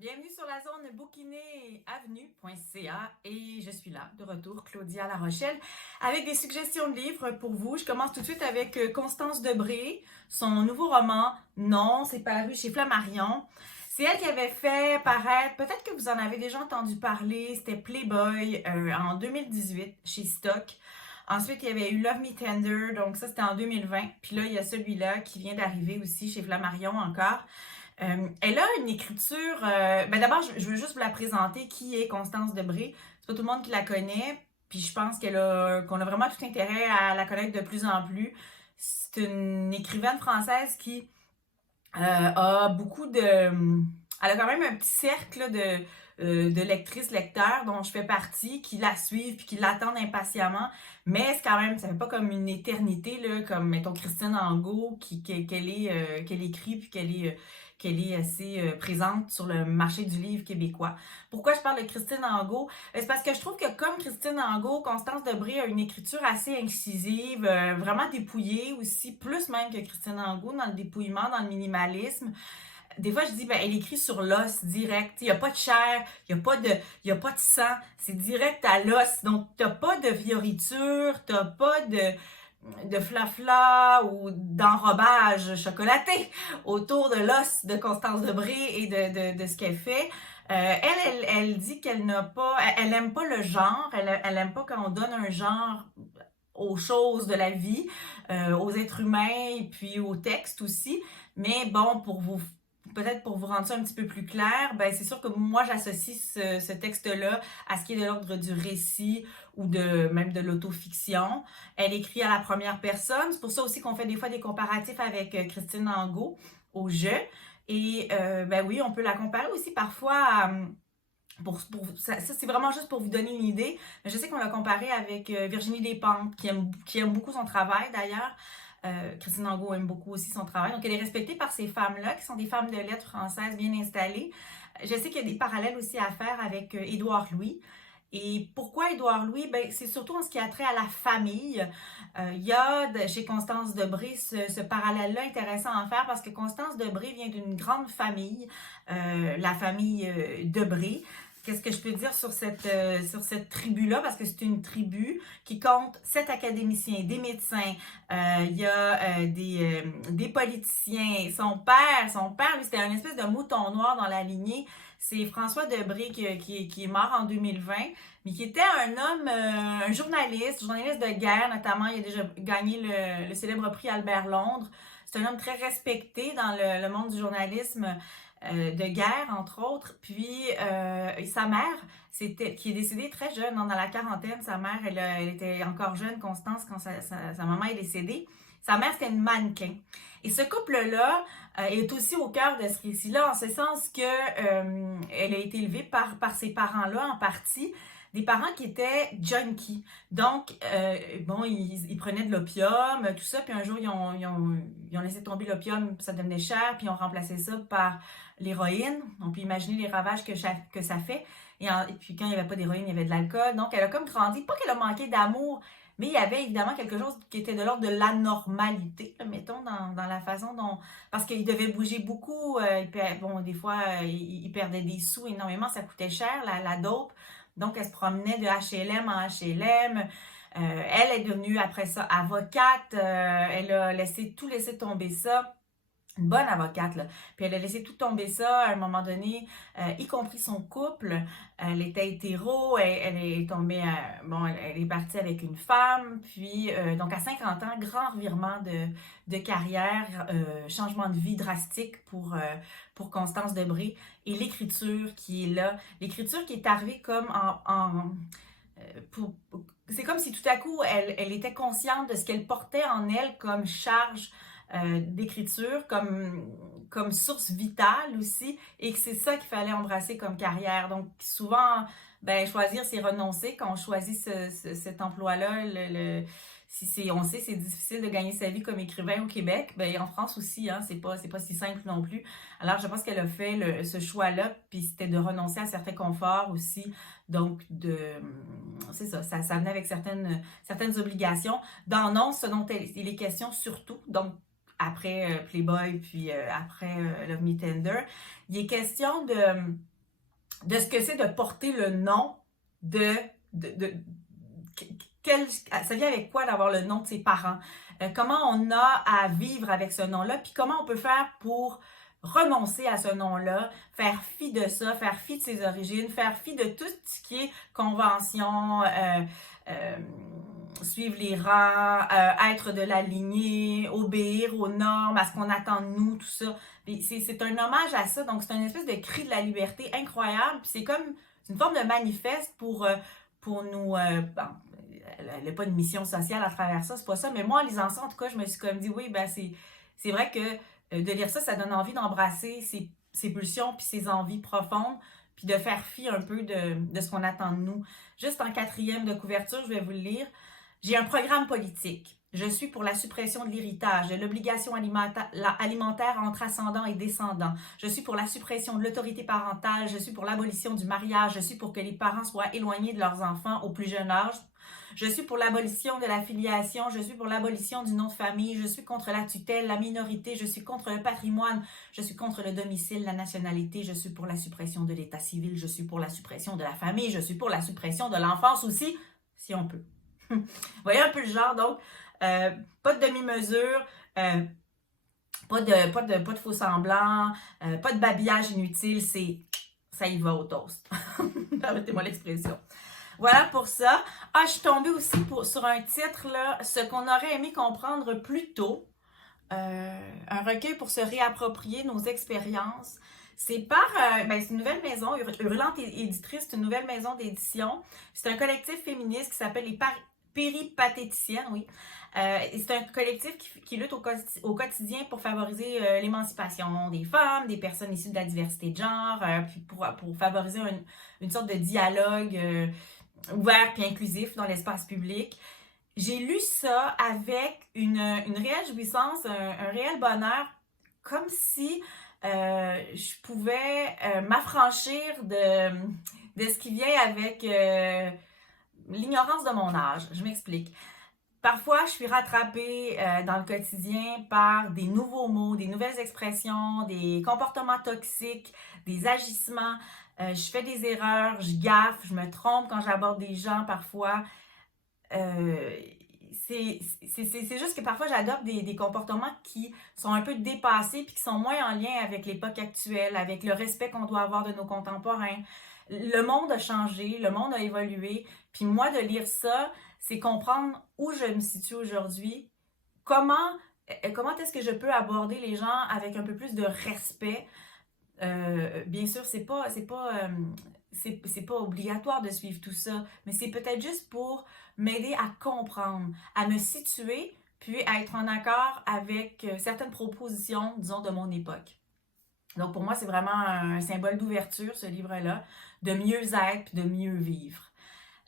Bienvenue sur la zone bouquinéavenue.ca et je suis là, de retour, Claudia La Rochelle, avec des suggestions de livres pour vous. Je commence tout de suite avec Constance Debré, son nouveau roman Non, c'est paru chez Flammarion. C'est elle qui avait fait paraître, peut-être que vous en avez déjà entendu parler, c'était Playboy en 2018 chez Stock. Ensuite, il y avait eu Love Me Tender, donc ça c'était en 2020. Puis là, il y a celui-là qui vient d'arriver aussi chez Flammarion encore. Elle a une écriture. D'abord, je veux juste vous la présenter. Qui est Constance Debré? C'est pas tout le monde qui la connaît. Puis je pense qu'on a vraiment tout intérêt à la connaître de plus en plus. C'est une écrivaine française qui a beaucoup de. Elle a quand même un petit cercle là, de lectrices, lecteurs dont je fais partie, qui la suivent puis qui l'attendent impatiemment. Mais c'est quand même, ça fait pas comme une éternité, là, comme mettons Christine Angot, qu'elle écrit puis qu'elle est assez présente sur le marché du livre québécois. Pourquoi je parle de Christine Angot? C'est parce que je trouve que comme Christine Angot, Constance Debré a une écriture assez incisive, vraiment dépouillée aussi, plus même que Christine Angot dans le dépouillement, dans le minimalisme. Des fois, je dis, ben, elle écrit sur l'os, direct. Il n'y a pas de chair, il y a pas de sang. C'est direct à l'os. Donc, t'as pas de fioriture, t'as pas de flafla ou d'enrobage chocolaté autour de l'os de Constance Debré et de ce qu'elle fait. Elle dit qu'elle n'a pas, elle aime pas le genre, elle aime pas quand on donne un genre aux choses de la vie, aux êtres humains et puis aux textes aussi. Mais bon, peut-être pour vous rendre ça un petit peu plus clair, ben c'est sûr que moi j'associe ce texte-là à ce qui est de l'ordre du récit ou même de l'autofiction. Elle écrit à la première personne. C'est pour ça aussi qu'on fait des fois des comparatifs avec Christine Angot au jeu. Et ben oui, on peut la comparer aussi parfois à ça, c'est vraiment juste pour vous donner une idée. Je sais qu'on l'a comparé avec Virginie Despentes, qui aime beaucoup son travail d'ailleurs. Christine Angot aime beaucoup aussi son travail. Donc, elle est respectée par ces femmes-là, qui sont des femmes de lettres françaises bien installées. Je sais qu'il y a des parallèles aussi à faire avec Édouard Louis. Et pourquoi Édouard Louis? Ben, c'est surtout en ce qui a trait à la famille. Il y a chez Constance Debré ce parallèle-là intéressant à faire parce que Constance Debré vient d'une grande famille, la famille Debré. Qu'est-ce que je peux dire sur cette tribu-là? Parce que c'est une tribu qui compte 7 académiciens, des médecins, il y a des politiciens. Son père, lui, c'était un espèce de mouton noir dans la lignée. C'est François Debré qui est mort en 2020, mais qui était un homme, un journaliste de guerre notamment. Il a déjà gagné le célèbre prix Albert Londres. C'est un homme très respecté dans le monde du journalisme de guerre, entre autres. Puis sa mère, qui est décédée très jeune, dans la quarantaine. Sa mère, elle était encore jeune, Constance, quand sa maman est décédée. Sa mère, c'était une mannequin. Et ce couple-là est aussi au cœur de ce récit-là, en ce sens que elle a été élevée par ses parents-là, en partie, des parents qui étaient junkies. Donc, bon, ils prenaient de l'opium, tout ça, puis un jour, ils ont laissé tomber l'opium, ça devenait cher, puis ils ont remplacé ça par l'héroïne. On peut imaginer les ravages que ça fait. Et puis quand il n'y avait pas d'héroïne, il y avait de l'alcool. Donc, elle a comme grandi. Pas qu'elle a manqué d'amour, mais il y avait évidemment quelque chose qui était de l'ordre de l'anormalité, là, mettons, dans la façon dont... Parce qu'il devait bouger beaucoup. Bon, des fois, il perdait des sous énormément. Ça coûtait cher, la dope. Donc, elle se promenait de HLM en HLM. Elle est devenue, après ça, avocate. Elle a laissé tomber ça, une bonne avocate, là. Puis elle a laissé tout tomber ça à un moment donné, y compris son couple. Elle était hétéro, elle est tombée, bon, elle est partie avec une femme. Puis, donc à 50 ans, grand revirement de carrière, changement de vie drastique pour Constance Debré. Et l'écriture qui est là, l'écriture qui est arrivée comme pour, c'est comme si tout à coup, elle était consciente de ce qu'elle portait en elle comme charge d'écriture, comme source vitale aussi, et que c'est ça qu'il fallait embrasser comme carrière. Donc, souvent, ben, choisir, c'est renoncer. Quand on choisit cet emploi-là, on sait c'est difficile de gagner sa vie comme écrivain au Québec, ben en France aussi, hein, c'est pas si simple non plus. Alors je pense qu'elle a fait ce choix-là, puis c'était de renoncer à certains conforts aussi, donc c'est ça, ça venait avec certaines obligations. Dans Non, ce dont il est question surtout, donc après Playboy, puis après Love Me Tender. Il est question de ce que c'est de porter le nom de ça vient avec quoi d'avoir le nom de ses parents? Comment on a à vivre avec ce nom-là, puis comment on peut faire pour renoncer à ce nom-là, faire fi de ça, faire fi de ses origines, faire fi de tout ce qui est convention, euh, suivre les rangs, être de la lignée, obéir aux normes, à ce qu'on attend de nous, tout ça. C'est un hommage à ça, donc c'est une espèce de cri de la liberté incroyable, puis c'est comme une forme de manifeste pour nous... bon, elle n'a pas de mission sociale à travers ça, c'est pas ça, mais moi en lisant ça, en tout cas, je me suis comme dit, oui, ben c'est vrai que de lire ça, ça donne envie d'embrasser ses pulsions puis ses envies profondes, puis de faire fi un peu de ce qu'on attend de nous. Juste en 4e de couverture, je vais vous le lire. J'ai un programme politique. Je suis pour la suppression de l'héritage, de l'obligation alimentaire entre ascendants et descendants. Je suis pour la suppression de l'autorité parentale. Je suis pour l'abolition du mariage. Je suis pour que les parents soient éloignés de leurs enfants au plus jeune âge. Je suis pour l'abolition de la filiation. Je suis pour l'abolition du nom de famille. Je suis contre la tutelle, la minorité. Je suis contre le patrimoine. Je suis contre le domicile, la nationalité. Je suis pour la suppression de l'état civil. Je suis pour la suppression de la famille. Je suis pour la suppression de l'enfance aussi, si on peut. Vous voyez un peu le genre, donc, pas de demi-mesure, pas de faux semblants, pas de babillage inutile, ça y va au toast. Permettez-moi l'expression. Voilà pour ça. Ah, je suis tombée aussi sur un titre, là, ce qu'on aurait aimé comprendre plus tôt. Un recueil pour se réapproprier nos expériences. C'est par, c'est une nouvelle maison, Hurlante Éditrice, c'est une nouvelle maison d'édition. C'est un collectif féministe qui s'appelle les Péripatéticiennes, oui. C'est un collectif qui lutte au quotidien pour favoriser l'émancipation des femmes, des personnes issues de la diversité de genre, puis pour favoriser une sorte de dialogue ouvert et inclusif dans l'espace public. J'ai lu ça avec une réelle jouissance, un réel bonheur, comme si je pouvais m'affranchir de ce qui vient avec l'ignorance de mon âge. Je m'explique. Parfois, je suis rattrapée dans le quotidien par des nouveaux mots, des nouvelles expressions, des comportements toxiques, des agissements. Je fais des erreurs, je gaffe, je me trompe quand j'aborde des gens parfois. C'est juste que parfois j'adopte des comportements qui sont un peu dépassés puis qui sont moins en lien avec l'époque actuelle, avec le respect qu'on doit avoir de nos contemporains. Le monde a changé, le monde a évolué, puis moi de lire ça, c'est comprendre où je me situe aujourd'hui, comment est-ce que je peux aborder les gens avec un peu plus de respect. Bien sûr, c'est pas obligatoire de suivre tout ça, mais c'est peut-être juste pour m'aider à comprendre, à me situer, puis à être en accord avec certaines propositions, disons, de mon époque. Donc pour moi, c'est vraiment un symbole d'ouverture, ce livre-là, de mieux être puis de mieux vivre.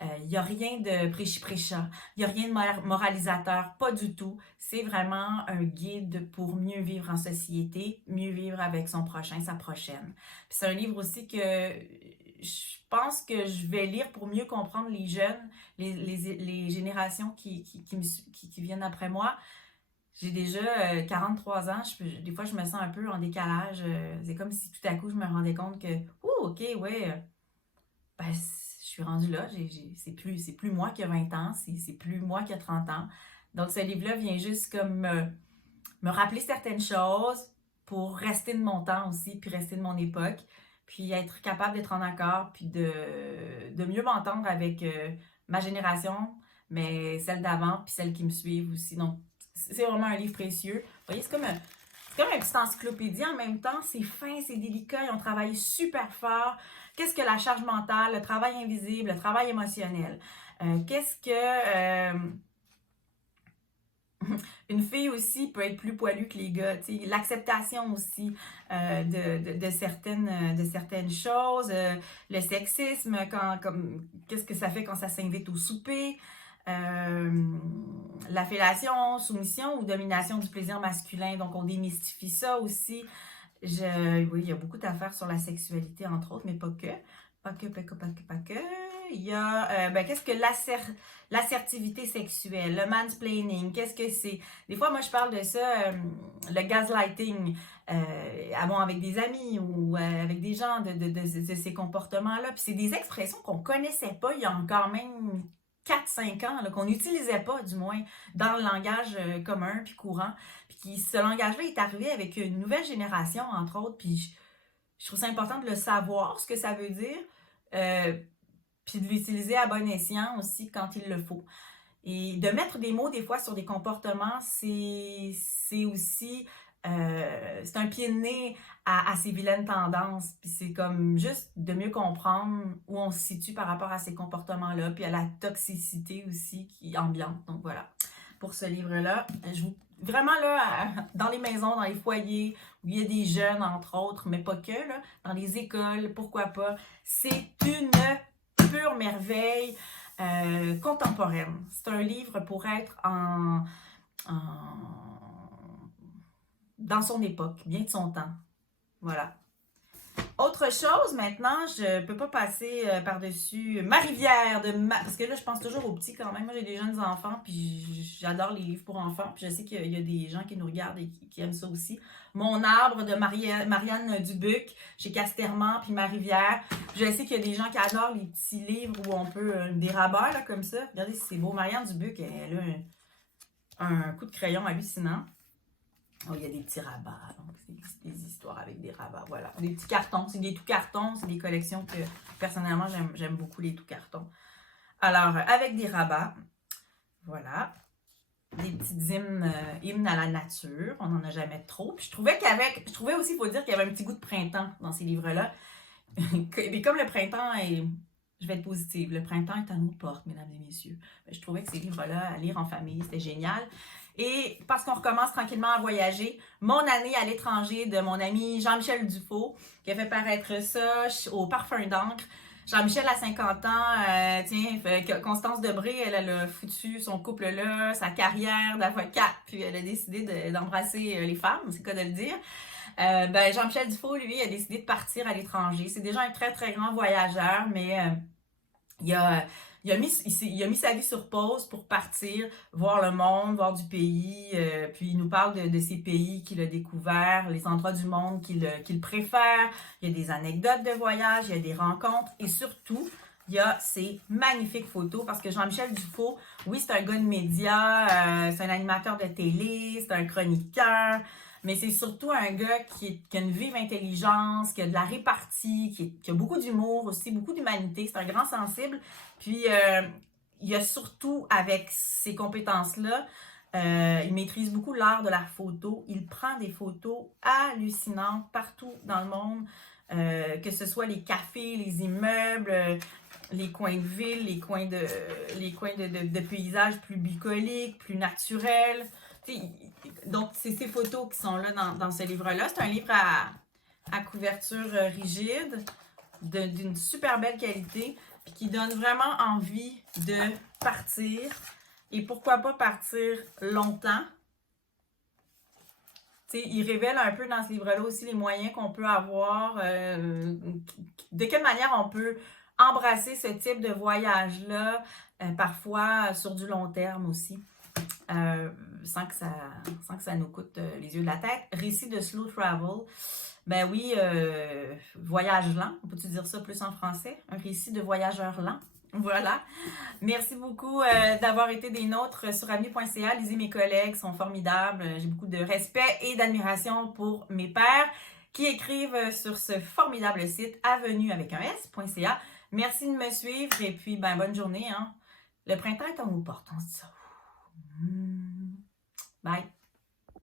Il n'y a rien de prêchi-prêchant, il n'y a rien de moralisateur, pas du tout. C'est vraiment un guide pour mieux vivre en société, mieux vivre avec son prochain, sa prochaine. Puis c'est un livre aussi que je pense que je vais lire pour mieux comprendre les jeunes, les générations qui viennent après moi. J'ai déjà 43 ans, des fois je me sens un peu en décalage. C'est comme si tout à coup je me rendais compte que, ok, ouais, ben, je suis rendue là, c'est plus moi qui a 20 ans, c'est plus moi qui a 30 ans. Donc ce livre-là vient juste comme me rappeler certaines choses pour rester de mon temps aussi, puis rester de mon époque, puis être capable d'être en accord, puis de mieux m'entendre avec ma génération, mais celle d'avant, puis celles qui me suivent aussi. Donc c'est vraiment un livre précieux. Vous voyez, c'est comme une petite encyclopédie en même temps. C'est fin, c'est délicat. Ils ont travaillé super fort. Qu'est-ce que la charge mentale, le travail invisible, le travail émotionnel? Qu'est-ce que... une fille aussi peut être plus poilue que les gars. L'acceptation aussi de certaines choses. Le sexisme, qu'est-ce que ça fait quand ça s'invite au souper? La fellation, soumission ou domination du plaisir masculin. Donc, on démystifie ça aussi. Oui, il y a beaucoup d'affaires sur la sexualité, entre autres, mais pas que. Pas que. Il il y a qu'est-ce que l'assertivité sexuelle, le mansplaining, qu'est-ce que c'est? Des fois, moi, je parle de ça, le gaslighting, avec des amis ou avec des gens de ces comportements-là. Puis c'est des expressions qu'on connaissait pas il y a encore même 4-5 ans, là, qu'on n'utilisait pas, du moins, dans le langage commun puis courant. Puis ce langage-là est arrivé avec une nouvelle génération, entre autres, puis je trouve ça important de le savoir, ce que ça veut dire, puis de l'utiliser à bon escient aussi quand il le faut. Et de mettre des mots, des fois, sur des comportements, c'est aussi... c'est un pied de nez à ces vilaines tendances. Puis c'est comme juste de mieux comprendre où on se situe par rapport à ces comportements-là, puis à la toxicité aussi qui est ambiante. Donc voilà, pour ce livre-là, vraiment là, dans les maisons, dans les foyers, où il y a des jeunes, entre autres, mais pas que, là, dans les écoles, pourquoi pas, c'est une pure merveille contemporaine. C'est un livre pour être dans son époque, bien de son temps. Voilà. Autre chose, maintenant, je peux pas passer par-dessus Marie-Rivière parce que là, je pense toujours aux petits quand même. Moi, j'ai des jeunes enfants, puis j'adore les livres pour enfants. Puis je sais qu'il y a des gens qui nous regardent et qui aiment ça aussi. Mon arbre de Marianne Dubuc, chez Casterman, puis Marie-Rivière. Je sais qu'il y a des gens qui adorent les petits livres où on peut, des rabats, là, comme ça. Regardez si c'est beau. Marianne Dubuc, elle a un coup de crayon hallucinant. Oh, il y a des petits rabats, donc c'est des histoires avec des rabats, voilà. Des petits cartons, c'est des tout cartons, c'est des collections que, personnellement, j'aime beaucoup les tout cartons. Alors, avec des rabats, voilà, des petites hymnes à la nature, on n'en a jamais trop. Puis je trouvais aussi, il faut dire qu'il y avait un petit goût de printemps dans ces livres-là. Mais comme le printemps est... Je vais être positive. Le printemps est à nos portes, mesdames et messieurs. Je trouvais que ces livres-là, à lire en famille, c'était génial. Et parce qu'on recommence tranquillement à voyager, mon année à l'étranger de mon ami Jean-Michel Dufault, qui a fait paraître ça au Parfum d'encre. Jean-Michel a 50 ans, Constance Debré, elle a foutu son couple-là, sa carrière d'avocate, puis elle a décidé d'embrasser les femmes, c'est le cas de le dire. Jean-Michel Dufault, lui, a décidé de partir à l'étranger. C'est déjà un très, très grand voyageur, mais il a mis sa vie sur pause pour partir, voir le monde, voir du pays. Puis il nous parle de ces pays qu'il a découverts, les endroits du monde qu'il préfère. Il y a des anecdotes de voyage, il y a des rencontres et surtout, il y a ces magnifiques photos parce que Jean-Michel Dufault, oui, c'est un gars de médias, c'est un animateur de télé, c'est un chroniqueur. Mais c'est surtout un gars qui a une vive intelligence, qui a de la répartie, qui a beaucoup d'humour aussi, beaucoup d'humanité. C'est un grand sensible. Puis, il a surtout, avec ses compétences-là, il maîtrise beaucoup l'art de la photo. Il prend des photos hallucinantes partout dans le monde, que ce soit les cafés, les immeubles, les coins de ville, les coins de paysages plus bucoliques, plus naturels. Donc, c'est ces photos qui sont là dans ce livre-là. C'est un livre à couverture rigide, d'une super belle qualité, puis qui donne vraiment envie de partir. Et pourquoi pas partir longtemps? Il révèle un peu dans ce livre-là aussi les moyens qu'on peut avoir, de quelle manière on peut embrasser ce type de voyage-là, parfois sur du long terme aussi. Sans que ça nous coûte les yeux de la tête. Récit de slow travel. Ben oui, voyage lent. On peut-tu dire ça plus en français? Un récit de voyageur lent. Voilà. Merci beaucoup d'avoir été des nôtres sur avenue.ca. Lisez mes collègues, sont formidables. J'ai beaucoup de respect et d'admiration pour mes pairs qui écrivent sur ce formidable site avenue avec un s.ca. Merci de me suivre et puis bonne journée. Hein. Le printemps est à nos portes, on se dit ça. Bye.